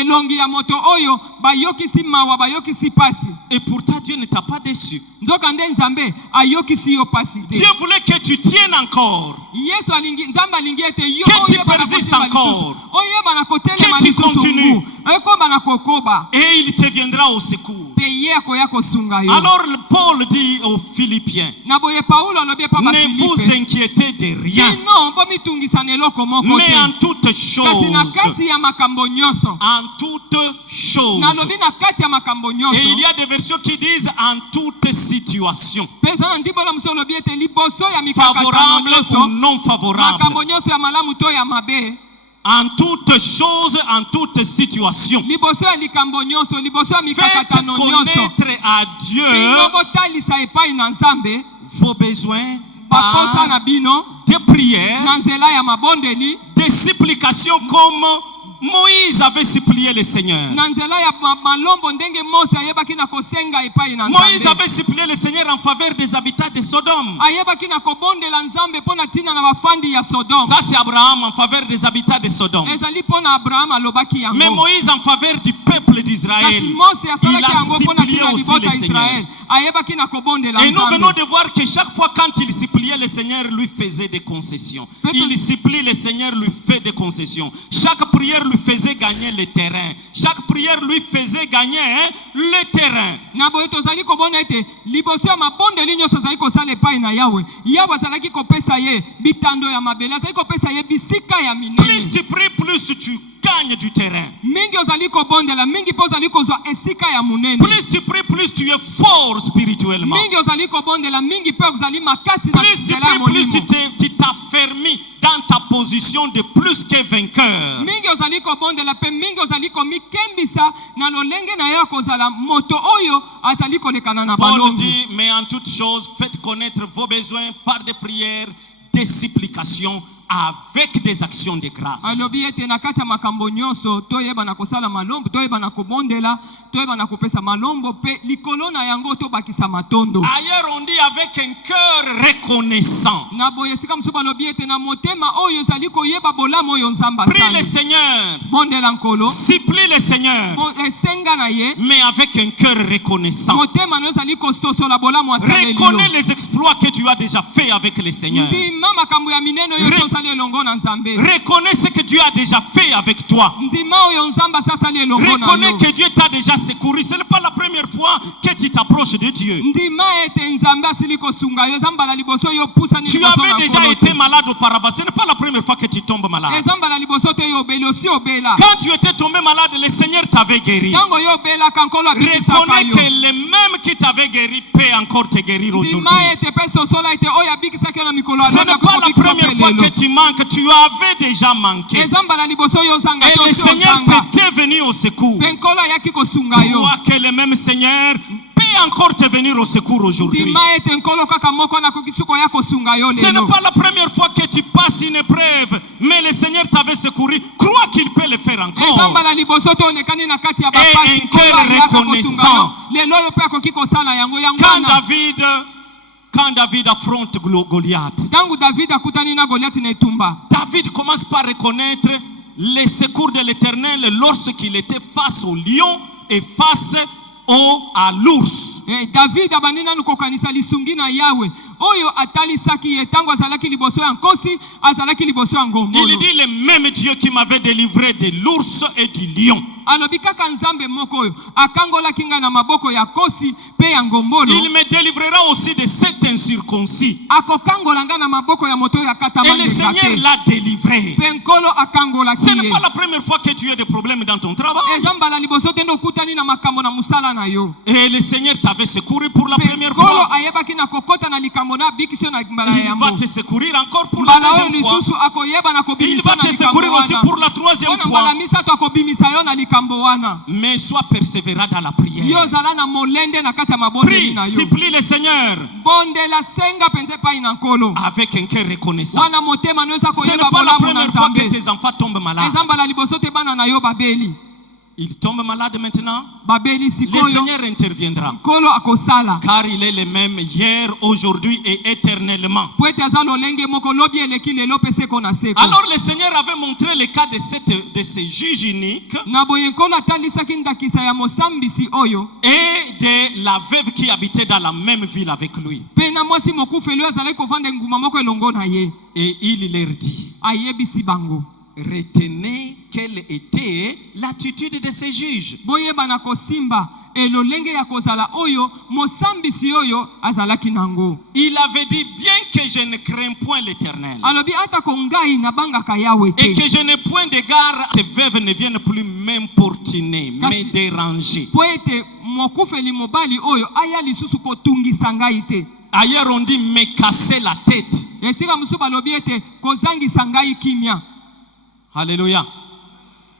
elongi ya moto oyo bayokisi mawa bayokisi pasi et pourtant Dieu ne t'a pas déçu. nzoka nde nzambe ayokisi yo pasi te Dieu voulait que tu tiennes encore, yesu alingi nzambe alingi ete yo Que tu oyeba na persistes kotelema encore. lisusu oyeba na kotelema Que tu lisusu continues. ngu ekóma na kokoba et il te viendra au secours. mpe ye akoya kosunga yo Alors Paul dit aux Philippiens, na boye paulo alobi epa ne vous bafilipe inquiétez de rien, bino bomitungisa na eloko moko mais en te toutes kasi na choses, kati ya makambo nyonso en toutes choses. nalobi na kati ya makambo Et nyonso il y a des versions qui disent en toute situation, mpe eza na ndimbola mosu olobi ete liboso ya mikakatano favorable ou nyonso non favorable, makambo nyonso ya malamu to ya mabe en toutes choses, en toutes situations. liboso ya likambo nyonso liboso ya Faites mikakatano nyonso connaître à Dieu bino botalisa epai na nzambe vos besoins baposa na par bino des prières, na nzela ya mabondeli des supplications comme Moïse avait supplié le Seigneur. na nzela ya malombo ndenge Mose ayebaki na kosenga epai na Moïse Nzambe. avait supplié le Seigneur en faveur des habitants de Sodome. Ayebaki na kobondela Nzambe pona tina na bafandi ya Sodome. Ça c'est Abraham en faveur des habitants de Sodome. Ezali pona Abraham alobaki yango. Mais Moïse en faveur du peuple d'Israël, Kasi Mose il asalaki a yango pona supplié tina aussi libota le Seigneur. Israël. Ayebaki na kobondela Et nous venons Nzambe. de voir que chaque fois quand il suppliait, le Seigneur lui faisait des concessions. Il supplie, le Seigneur lui fait des concessions. Chaque prière lui faisait gagner le terrain. Chaque prière lui faisait gagner le terrain. Na boye tozali kobona ete liboso ya mabondeli nyonso azali kosala epai na Yawe. Yawe azalaki kopesa ye bitando ya mabele, azali kopesa ye bisika ya Plus minene. tu pries, plus tu gagnes du terrain. Mingi ozali kobondela, mingi po ozali kozwa esika ya munene. Plus tu pries, plus tu es fort spirituellement. Mingi ozali kobondela, mingi pe ozali makasi na Plus tu nzela ya pries, plus molimo. tu t'affermis dans ta position de plus que vainqueur. Mingi ozali kobondela pe mingi ozali komikembisa na lolenge na yo kozala moto oyo azali kolekana na Paul balongo. dit, mais en toutes choses, faites connaître vos besoins par des prières, des supplications, avec des actions de grâce. Alobi ete na kati ya makambo nyonso toyeba na kosala malombo, toyeba na kobondela, toyeba na kopesa malombo pe likolo na yango tobakisa matondo. Ailleurs on dit avec un cœur reconnaissant. Na boye sika musuba alobi ete na motema oyo ezali koyeba bolamu oyo Nzambe Prie le asali. Seigneur, Bondela nkolo, supplie le Seigneur, esenga na ye, mais avec un cœur reconnaissant. motema no ezali kososola bolamu asaleli yo. Reconnais les exploits que tu as déjà fait avec le Seigneur. Ndima makambo ya minene oyo osali elongo na Nzambe. Reconnais ce que Dieu a déjà fait avec toi. Ndima oyo Nzambe asali elongo na Reconnais yo. que Dieu t'a déjà secouru. Ce n'est pas la première fois que tu t'approches de Dieu. Ndima ete Nzambe asili kosunga yo, Nzamba la liboso yo pusa ni Tu liboso avais na déjà nkolo été te. malade auparavant. Ce n'est pas la première fois que tu tombes malade. Nzamba la liboso te yo obeli osi obela. Quand tu étais tombé malade, le Seigneur t'avait guéri. Tango yo obela kankolo abikisaka Reconnais yo. que le même qui t'avait guéri peut encore te guérir aujourd'hui. Ndima ete pe sosola ete oyo abikisaka yo na mikolo Ce alona n'est pas la première fois que pelelo. tu manques. Tu avais déjà manqué. Nzamba la liboso yo zanga Et te le osi Seigneur ozanga. t'était venu au secours. Pe nkolo ayaki kosunga yo. Crois que le même Seigneur peut encore te venir au secours aujourd'hui. Ndima ete nkolo kaka moko na kokisuko ya kosunga yo Ce lelo. n'est pas la première fois que tu passes une épreuve, mais le Seigneur t'avait secouru. Crois qu'il peut le faire encore. Nzamba la liboso te onekani na kati ya un bapasi cœur nkolo ayaka kosunga yo. reconnaissant. Lelo yo pe akoki kosala yango yango Quand David affronte Goliath, tangu David akutani na Goliath na etumba. David commence par reconnaître les secours de l'Éternel lorsqu'il était face au lion et face à l'ours. David abandi nanu kokanisa lisungi na Yawe oyo atalisaki ye tango azalaki liboso ya nkosi, azalaki liboso ya ngombolo. Il dit le même Dieu qui m'avait délivré de l'ours et du lion. Alobi kaka Nzambe moko oyo akangolaki nga na maboko ya kosi pe ya ngombolo. Il me délivrera aussi de cet incirconcis. Akokangola nga na maboko ya moto ya katama Et le Seigneur l'a délivré. pe nkolo akangolaki Ce n'est ye. pas la première fois que tu as des problèmes dans ton travail. Nzamba la liboso te ndo okutani na makambo na musala na yo. Et le Seigneur t'avait secouru pour la Pe première nkolo fois. ayebaki na kokota na likambo na bikisio na mbala ya Il va yambo. te secourir encore pour la Mbala oyo deuxième fois. lisusu akoyeba na Il kobimisa va na te likambo secourir aussi wana. pour la troisième Wana mbala fois. misato akobimisa yo na likambo wana. Mais sois persévérant dans la prière. Yo zala na molende na kati ya mabondeli Prie, na yo. supplie le Seigneur Bondela senga penze pai na nkolo. avec un cœur reconnaissant. Wana motema no eza Ce n'est koyeba pas la bolamu na première fois que Nzambe. tes enfants tombent malades. Nzamba la liboso te bana na yo babeli. Ils tombent malades maintenant. Babeli Le sikoyo. Seigneur interviendra. Nkolo akosala. Car il est le même hier, aujourd'hui et éternellement. Po ete aza lolenge moko lobi eleki lelo pe seko na seko. Alors le Seigneur avait montré le cas de ces juges uniques Na boye nkolo atalisaki ndakisa ya mosambisi oyo. et de la veuve qui habitait dans la même ville avec lui. Pe na mwasi mokufeli oyo azalaki kovanda nguma moko elongo na ye. Et il leur dit, Ayebisi bango. retenez quelle était l'attitude de ces juges. Boyeba na kosimba elolenge ya kozala oyo mosambisi oyo azalaki nango. Il avait dit, bien que je ne crains point l'Éternel Alobi ata ko ngai na bangaka Yawe et te. que je n'ai point d'égard, tes veuves ne viennent plus m'importuner, me déranger. Po ete mokufeli mobali oyo aya lisusu kotungisa ngai te. Ailleurs on dit me casser la tête. Esika musu balobi ete kozangisa ngai kimia. Alléluia.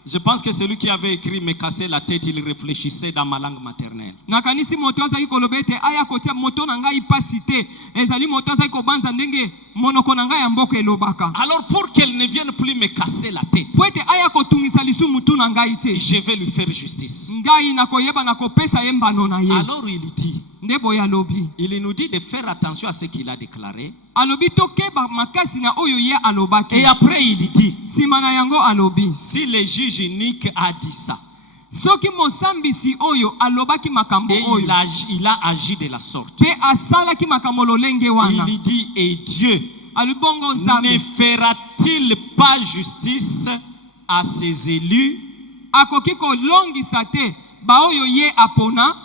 Je pense que celui qui avait écrit me casser la tête, il réfléchissait dans ma langue maternelle. nakanisi moto azali koloba ete aya kotia moto na ngai pasi te ezali moto azali kobanza ndenge monoko na ngai ya mboka elobaka. Alors pour qu'elle ne vienne plus me casser la tête, po ete aya kotungisa lisu mutu na ngai te je vais lui faire justice. ngai nakoyeba nakopesa ye mbano na ye. Alors il dit, nde boye alobi il nous dit de faire attention à ce qu'il a déclaré. alobi tokeba makasi na oyo ye alobaki. Et après il dit, nsima na yango alobi si le juge unique a dit ça, soki mosambisi oyo alobaki makambo et oyo il a agi de la sorte, pe asalaki makambo lolenge wana il dit, et Dieu alobi bongo ne nzambe fera-t-il pas justice à ses élus? akoki kolongisa te baoyo ye apona.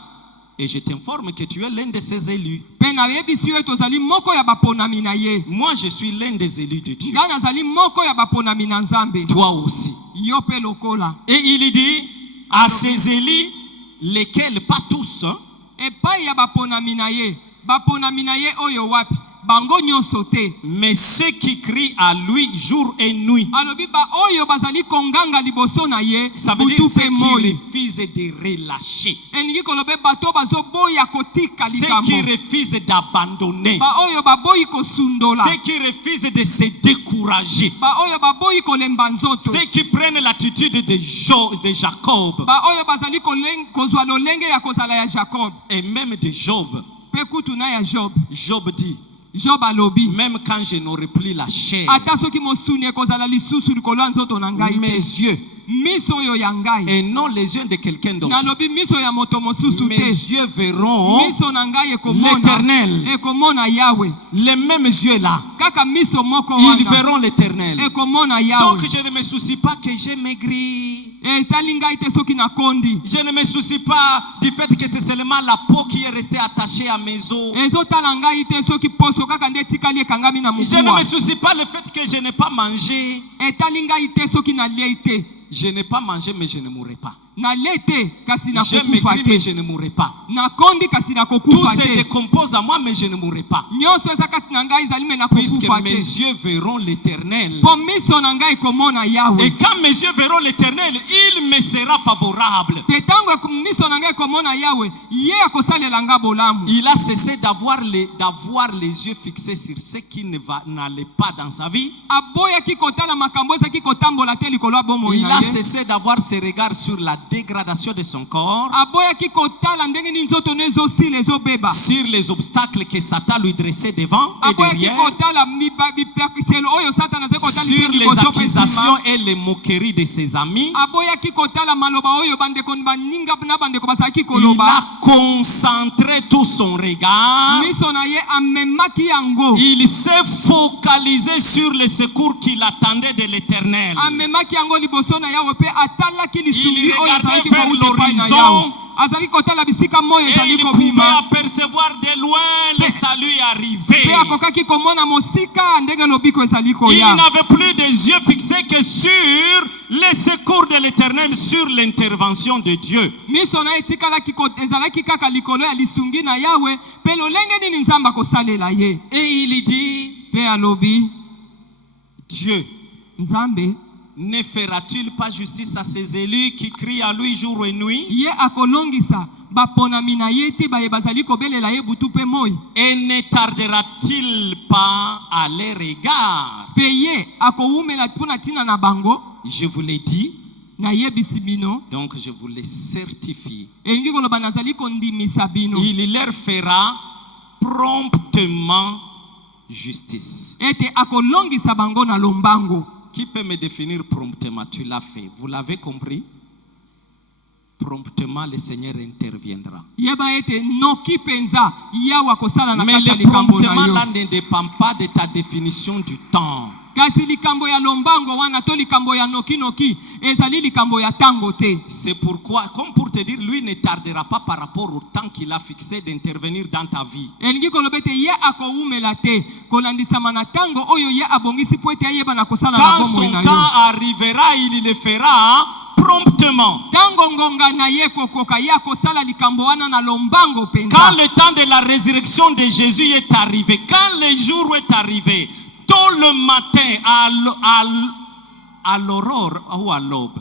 Et je t'informe que tu es l'un de ses élus. pe nayebisi yo tozali moko ya baponami na ye. Moi, je suis l'un des élus de Dieu. ngai nazali moko ya baponami na nzambe. Toi aussi. yo pe lokola. Et il dit à ses élus, lesquels, pas tous, hein, epai ya baponami na ye oyo wapi bango nyonso te, mais ceux qui crient à lui jour et nuit. alobi ba oyo bazali konganga liboso na ye Ça veut dire butu ceux pe qui moi. refusent de relâcher, elingi kolobe bato bazoboya kotika ceux qui likambo, refusent d'abandonner, ba oyo baboyi kosundola, ceux qui refusent de se décourager, ba oyo baboyi kolemba nzoto, ceux qui prennent l'attitude de Jacob ba oyo bazali kozwa lolenge ya kozala ya Jacob et même de Job. pe kutu na ya Job. Job dit, Job alobi même quand je n'aurai plus la chair, ata soki mosuni ekozala lisusu likolo ya nzoto na ngai mes te, yeux, miso oyo ya ngai, et non les yeux de quelqu'un d'autre, nalobi miso ya moto mosusu mes te, yeux verront miso na ngai l'Éternel. ekomona Yawe, Les mêmes yeux là, kaka miso moko ils wana verront l'Éternel. ekomona Yawe. Donc je ne me soucie pas que j'ai maigri. Etali ngai te soki nakondi, Je ne me soucie pas du fait que c'est seulement la peau qui est restée attachée à mes os. ezotala ngai te soki poso kaka nde etikali ekangami na Je ne mokuwa, me soucie pas le fait que je n'ai pas mangé. etali ngai te soki naliei te, Je n'ai pas mangé, mais je ne mourrai pas. naliei te kasi J'ai nakokufa maigri, mais te, je ne mourrai pas. nakondi kasi Tout nakokufa se te, décompose à moi, mais je ne mourrai pas. nyonso eza kati na ngai ezali me Puisque nakokufa mes te, yeux verront l'Éternel. po miso na ngai ekomona Yawe. Et quand mes yeux verront l'Éternel, il me sera favorable. Pe tango miso na ngai ekomona Yawe, ye akosalela nga bolamu. Il a cessé d'avoir les yeux fixés sur ce qui n'allait pas dans sa vie. Aboyaki kotala makambo ezaki kotambola te likolo ya bomoi Il na a ye. cessé d'avoir ses regards sur la dégradation de son corps, Aboyaki kotala ndenge nini nzoto no ezosila ezobeba. sur les obstacles que Satan lui dressait devant et Aboyaki derrière, kotala mipakiselo oyo Satana azali kotalisela sur les liboso pe accusations nsima. et les moqueries de ses amis. Aboyaki kotala maloba oyo bandeko baninga na bandeko bazalaki Il koloba. a concentré tout son regard. Miso na ye amemaki yango. Il s'est focalisé sur le secours qu'il attendait de l'Éternel. Amemaki yango liboso na Yawe pe atalaki lisungi Il oyo regardait ezalaki vers kouta epai na l'horizon. Yawe. Azali kotala bisika moyo Et ezali il pouvait kobima. apercevoir de loin le salut arriver. Pe akokaki komona mosika ndenge lobiko ezali Il koya. n'avait plus des yeux fixés que sur le secours de l'Éternel, sur l'intervention de Dieu. Miso na etikalaki ezalaki kaka likolo ya lisungi na Yawe pe lolenge nini nzambe akosalela ye. Et il dit, Pe alobi Dieu nzambe ne fera-t-il pas justice à ses élus qui crient à lui jour et nuit? ye akolongisa baponami na ye te baye bazali kobelela ye butu pe moi. Et ne tardera-t-il pas à les regards? Pe ye akowumela mpona ntina na bango. Je vous l'ai dit, Na yebisi bino donc je vous le certifie. elingi koloba nazali kondimisa bino Il leur fera promptement justice. ete akolongisa bango na lombango. Qui peut me définir promptement? Tu l'as fait. Vous l'avez compris? Promptement, le Seigneur interviendra. Yeba ete noki penza Yawe akosala na Mais kati ya le likambo na promptement yo. là ne dépend pas de ta définition du temps. Kasi likambo ya lombango wana to likambo ya noki ezali likambo ya tango te. C'est pourquoi, comme pour te dire, lui ne tardera pas par rapport au temps qu'il a fixé d'intervenir dans ta vie. Elingi kolobete ye akowumela te kolandisama na tango oyo ye abongisi po ete ayeba na kosala na Quand bomoi son na temps yo. arrivera, il le fera promptement. Tango ngonga na ye kokoka ye akosala likambo wana na lombango Quand penza. le temps de la résurrection de Jésus est arrivé, quand le jour est arrivé, tôt le matin à l'aurore ou à l'aube,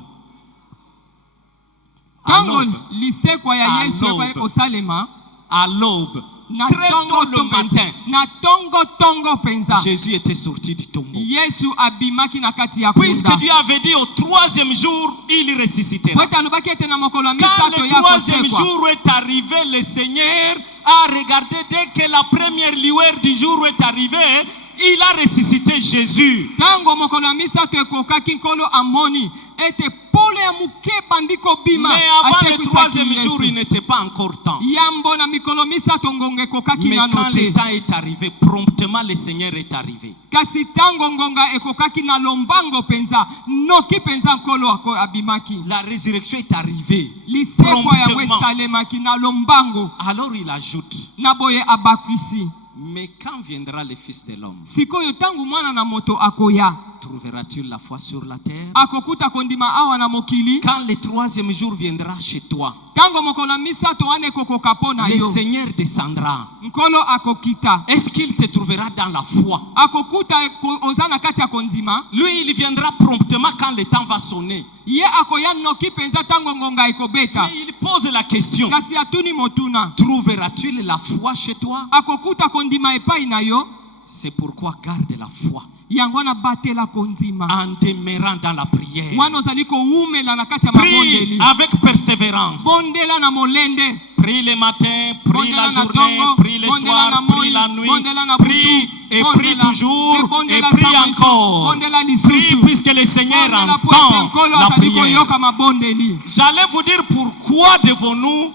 Tango l'aube. lisekwa ya À Yesu l'aube. ekosalema À l'aube, na très tôt le matin, na tongo penza Jésus était sorti du tombeau. Yesu abimaki na kati ya Puisque kunda. Dieu avait dit au troisième jour, il ressuscitera. Pwete alobaki ete na mokolo ya Quand misato le ya troisième kosekwa. jour est arrivé, le Seigneur a regardé dès que la première lueur du jour est arrivée, il a ressuscité Jésus. Tango mokolo ya misato ekokaki nkolo amoni ete pole ya muke bandiko bima Mais avant le asekwisaki troisième jour, il Yesu. n'était pas encore temps. Yambo na mikolo misato ngonga ekokaki Mais nano quand le te. temps est arrivé, promptement le Seigneur est arrivé. Kasi tango ngonga ekokaki na lombango penza noki penza nkolo abimaki. La résurrection est arrivée. Lisekwa ya Promptement. wesalemaki na lombango Alors il ajoute, na boye abakisi. mais quand viendra le Fils de l'homme, Sikoyo tangu mwana na moto akoya trouveras-tu la foi sur la terre? akokuta kondima awa na mokili. Quand le troisième jour viendra chez toi, Tango mokolo misato wane kokoka pona le yo Seigneur descendra. nkolo akokita Est-ce qu'il te trouvera dans la foi? akokuta oza na kati ya kondima Lui, il viendra promptement quand le temps va sonner. ye akoya noki penza tango ngonga ekobeta. Mais il pose la question, Kasi atuni motuna trouveras-tu la foi chez toi? akokuta kondima epai na yo. C'est pourquoi garde la foi Yango na batela kondima en demeurant dans la prière. wana ozali koumela na kati ya Prie mabondeli avec persévérance. bondela na molende Prie le matin, prie bondela la na journée, tongo prie le bondela soir, na prie la moi nuit, bondela na prie butu et bondela, prie toujours et bondela prie ntango nyonso, encore. bondela Prie lisusu puisque le Seigneur bondela po ete entend nkolo la azali prière. koyoka mabondeli. J'allais vous dire pourquoi devons-nous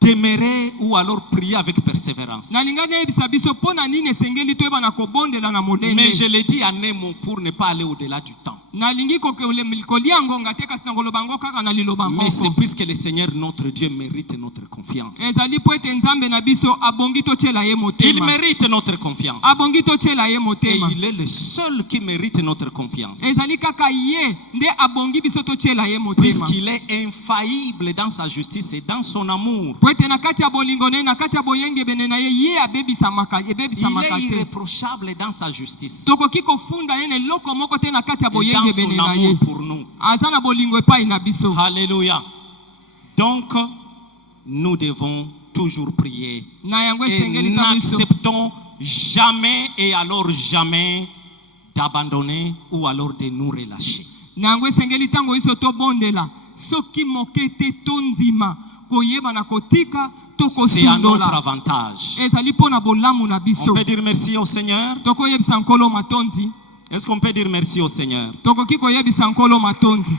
demeurer ou alors prier avec persévérance. nalinga nayebisa biso mpo na nini esengeli toyeba na kobondela na Mais molende. je l'ai dit en un mot pour ne pas aller au-delà du temps. nalingi kolia ngonga te kasi na koloba ngo kaka na liloba Mais c'est moko. puisque le Seigneur notre Dieu mérite notre confiance. ezali po ete nzambe na biso abongi totyela ye Il motema mérite notre confiance. abongi totyela ye Et motema. il est le seul qui mérite notre confiance. ezali kaka ye nde abongi biso totyela ye motema. Puisqu'il est infaillible dans sa justice et dans son amour. po ete na kati ya bolingo na ye na kati ya boyengebene na ye ye abebisamaka Il ebebisamaka est te. irréprochable dans sa justice tokoki kofunda ye na eloko moko te na kati ya et dans son boyengebene na ye. amour pour nous. aza na bolingo epai na biso. Alléluia. Donc, nous devons toujours prier. na yango Et esengeli ta biso n'acceptons jamais et alors jamais d'abandonner ou alors de nous relâcher. na yango esengeli ntango biso tobondela soki moke te tondima koyeba na kotika C'est à notre tokosundola. avantage. ezali mpo na bolamu na On biso. peut dire merci au Seigneur. tokoyebisa nkolo matondi Est-ce qu'on peut dire merci au Seigneur? tokoki koyebisa nkolo matondi.